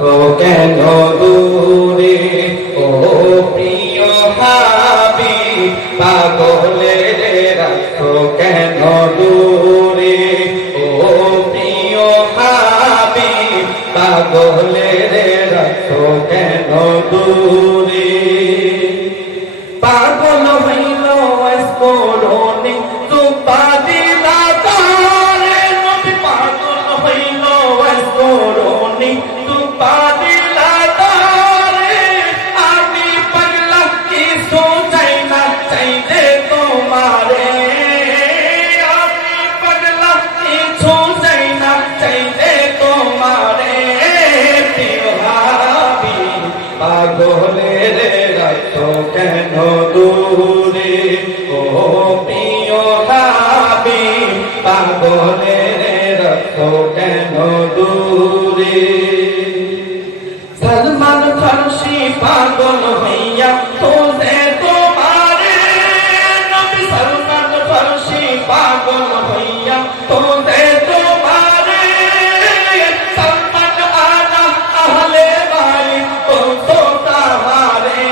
তো কেন দূরে ও প্রিয় হাবিব পাগলের রাখো কেন দূরে ও প্রিয় হাবিব পাগলের রাখো কেন দূরে পাগল হইল করোনি চুপা দিলা তারে নবী পাগল হইল করোনি চুপা দিলা তারে আমি পাগলা কিছু চাই না চাইতে তোমারে আমি পাগলা কিছু চাই না চাইতে তোমারে প্রিয় হাবিব পাগলের রাখো কেন দূরে ও প্রিয় হাবিব পাগলের রাখো কেন দূরে সলমান ফারসি পাগল হইয়া তোলে তোমারে নবী সলমান ফারসি পাগল হইয়া তোলে তোমারে সলমান আলা আহলে বাড়ি তো তাহারে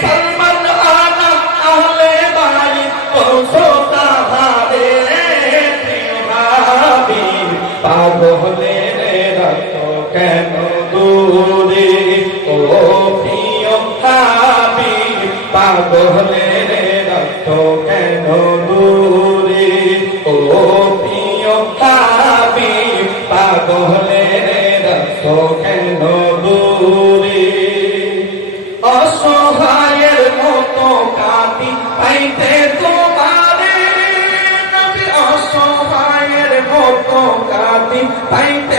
সলমান আলা আহলে বাড়ি তো তাহারে প্রিয় হাবিব পাগলের রাখো কেন দূরে ও প্রিয় হাবিব পাগলের রাখো কেন দূরে ও প্রিয় হাবিব পাগলের রাখো কেন দূরে অসহায়ের মতো কাঁদি পাইতে তোমারে নবী অসহায়ের মতো কাঁদি পাইতে